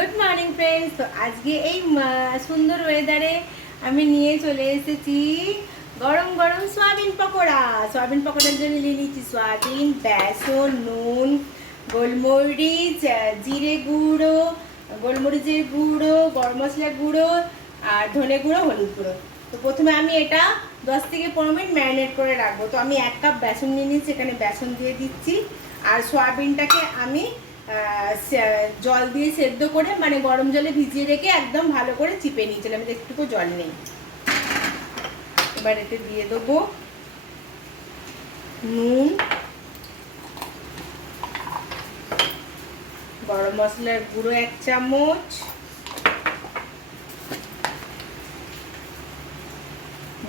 Good morning friends. তো আজকে এই সুন্দর ওয়েদারে আমি নিয়ে চলে এসেছি গরম গরম সয়াবিন পকোড়া। সয়াবিন পকোড়ার জন্য নিয়ে নিচ্ছি সয়াবিন, বেসন, নুন, গোলমরিচ, জিরে গুঁড়ো, গোলমরিচের গুঁড়ো, গরম মশলার গুঁড়ো আর ধনে গুঁড়ো, হলুদ গুঁড়ো। তো প্রথমে আমি এটা 10 থেকে 15 মিনিট ম্যারিনেট করে রাখবো। তো আমি 1 কাপ বেসন নিয়ে নিচ্ছি, এখানে বেসন দিয়ে দিচ্ছি। আর সয়াবিনটাকে আমি জল দিয়ে সেদ্ধ করে মানে গরম জলে ভিজিয়ে রেখে একদম ভালো করে চিপে নিয়েছিলাম, একটুকু জল নেই। এবার এতে দিয়ে দেবো নুন, গরম মশলার গুঁড়ো 1 চামচ,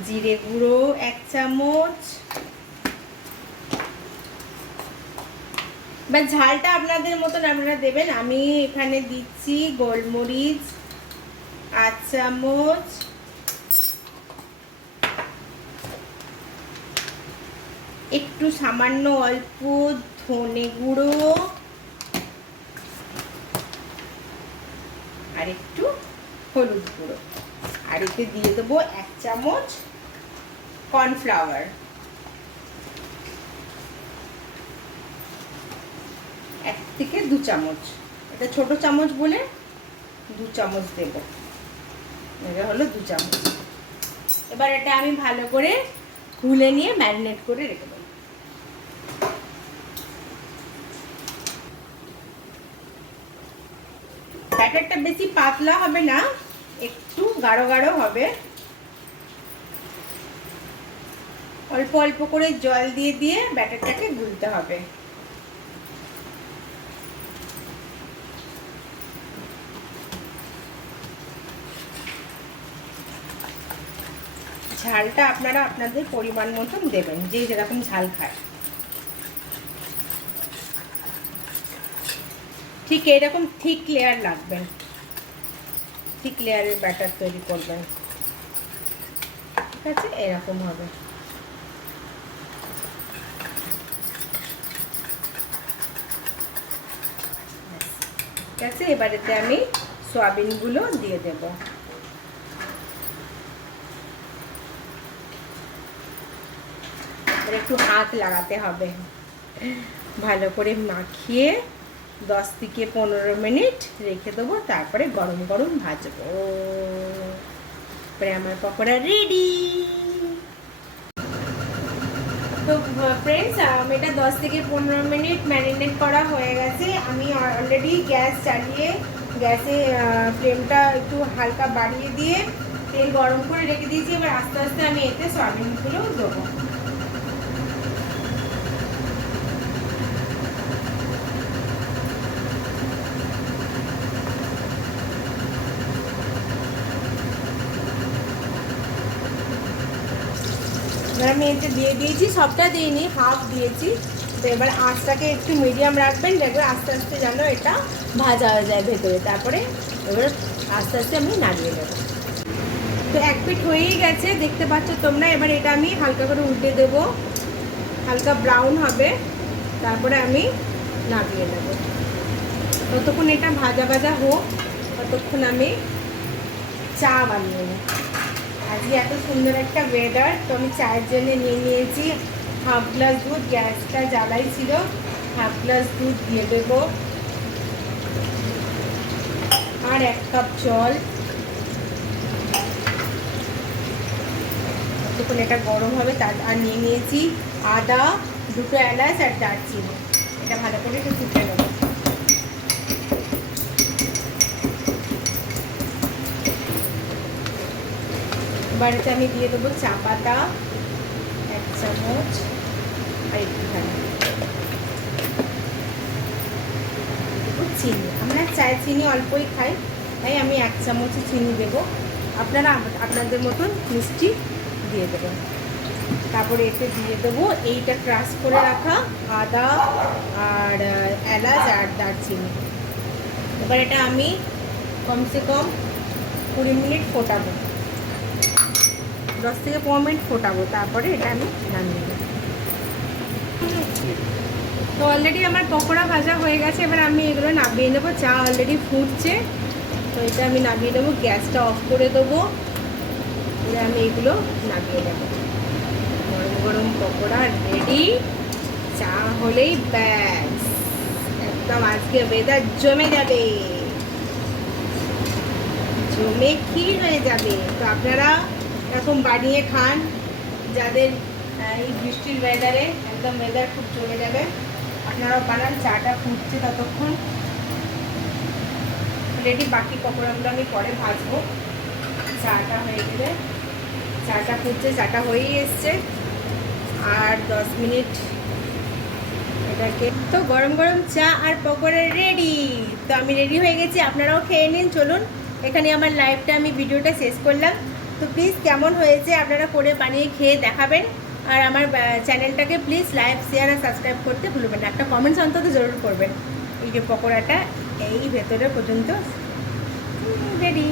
জিরে গুঁড়ো 1 চামচ। বা ঝালটা আপনাদের মতন আপনারা দেবেন। আমি এখানে দিচ্ছি গোলমরিচ 8 চামচ, একটু সামান্য অল্প ধনে গুঁড়ো আর একটু হলুদ গুঁড়ো। আর এতে দিয়ে দেবো 1 চামচ কর্নফ্লাওয়ার, 1 থেকে 2 চামচ। এটা ছোট চামচ বলে 2 চামচ দেব। এটা হলো 2 চামচ। এবার এটা আমি ভালো করে গুলে নিয়ে ম্যারিনেট করে রেখে দেবো। ব্যাটারটা বেশি পাতলা হবে না, একটু গাঢ় গাঢ় হবে। অল্প অল্প করে জল দিয়ে দিয়ে ব্যাটারটাকে গুলতে হবে। ঝালটা আপনারা আপনাদের পরিমাণ মতন দেবেন, যে যেরকম ঝাল খায়। ঠিক এরকম থিক লেয়ার লাগবেন, থিক লেয়ারের ব্যাটার তৈরি করবেন। ঠিক আছে, এরকম হবে। ঠিক আছে, এবার এতে আমি সয়াবিনগুলো দিয়ে দেব। একটু হাত লাগাতে হবে, ভালো করে মাখিয়ে 10 থেকে 15 মিনিট রেখে দেবো। তারপরে গরম গরম ভাজবো। তারপরে আমার পকোড়া রেডি। তো ফ্রেন্ডস, এটা 10 থেকে 15 মিনিট ম্যারিনেট করা হয়ে গেছে। আমি অলরেডি গ্যাস চালিয়ে গ্যাসে ফ্লেমটা একটু হালকা বাড়িয়ে দিয়ে তেল গরম করে রেখে দিয়েছি। এবার আস্তে আস্তে আমি এতে সয়াবিনগুলো দেবো। আমি এতে দিয়ে দিয়েছি, সবটা দিইনি, হাফ দিয়েছি। তো এবার আঁচটাকে একটু মিডিয়াম রাখবেন, দেখবেন আস্তে আস্তে যেন এটা ভাজা হয়ে যায় ভেতরে। তারপরে এবার আস্তে আস্তে আমি নাড়িয়ে দেবো। তো 1 পিঠ হয়েই গেছে, দেখতে পাচ্ছ তোমরা। এবার এটা আমি হালকা করে উল্টে দেব, হালকা ব্রাউন হবে, তারপরে আমি নামিয়ে নেব। ততক্ষণ এটা ভাজা ভাজা হোক, ততক্ষণ আমি চা বানিয়ে নেব। আজকে এত সুন্দর একটা ওয়েদার, তো আমি চায়ের জন্য নিয়ে নিয়েছি হাফ গ্লাস দুধ। গ্যাসটা জ্বালাই ছিল, হাফ গ্লাস দুধ দিয়ে দেবো আর 1 কাপ জল। তখন এটা গরম হবে। আর নিয়ে নিয়েছি আদা, 2টো এলাচ আর দারচিনি। এটা ভালো করে একটু ফুটে নেবো। বাড়িতে আমি দিয়ে দেবো চা পাতা 1 চামচ আর একটুখানি চিনি। আমরা চায় চিনি অল্পই খাই, তাই আমি 1 চামচ চিনি দেবো। আপনারা আপনাদের মতন মিষ্টি দিয়ে দেবেন। তারপরে এতে দিয়ে দেবো এইটা ক্রাশ করে রাখা আদা আর এলাচ আর দারচিনি। এবার এটা আমি কমসে কম 20 মিনিট ফোটাবো, 10 থেকে 15 মিনিট ফোটাবো। তারপরে এটা আমি নামিয়ে দেবো। তো অলরেডি আমার পকোড়া ভাজা হয়ে গেছে, এবার আমি এগুলো নামিয়ে নেবো। চা অলরেডি ফুটছে, তো এটা আমি নামিয়ে নেবো, গ্যাসটা অফ করে দেবো। এবার আমি এগুলো নামিয়ে নেবো। গরম গরম পকোড়া রেডি, চা হলেই ব্যাস, একদম আজকে ওয়েদার জমে যাবে, জমে ক্ষীর হয়ে যাবে। তো আপনারা এরকম বানিয়ে খান, যাদের এই বৃষ্টির ওয়েদারে একদম ওয়েদার খুব জমে যাবে, আপনারাও বানান। চাটা ফুটছে ততক্ষণ রেডি, বাকি পকোড়াগুলো আমি পরে ভাজবো। চাটা হয়ে গেলে, চাটা ফুটছে, চাটা হয়েই এসছে, আর 10 মিনিট এটাকে। তো গরম গরম চা আর পকোড়া রেডি। তো আমি রেডি হয়ে গেছি, আপনারাও খেয়ে নিন। চলুন, এখানে আমার লাইভটা, আমি ভিডিওটা শেষ করলাম। তো প্লিজ কেমন হয়েছে আপনারা করে বানিয়ে খেয়ে দেখাবেন, আর আমার চ্যানেলটাকে প্লিজ লাইক, শেয়ার আর সাবস্ক্রাইব করতে ভুলবেন না। একটা কমেন্টস অন্তত জরুর করবেন। এই যে পকোড়াটা এই ভেতরে পর্যন্ত রেডি।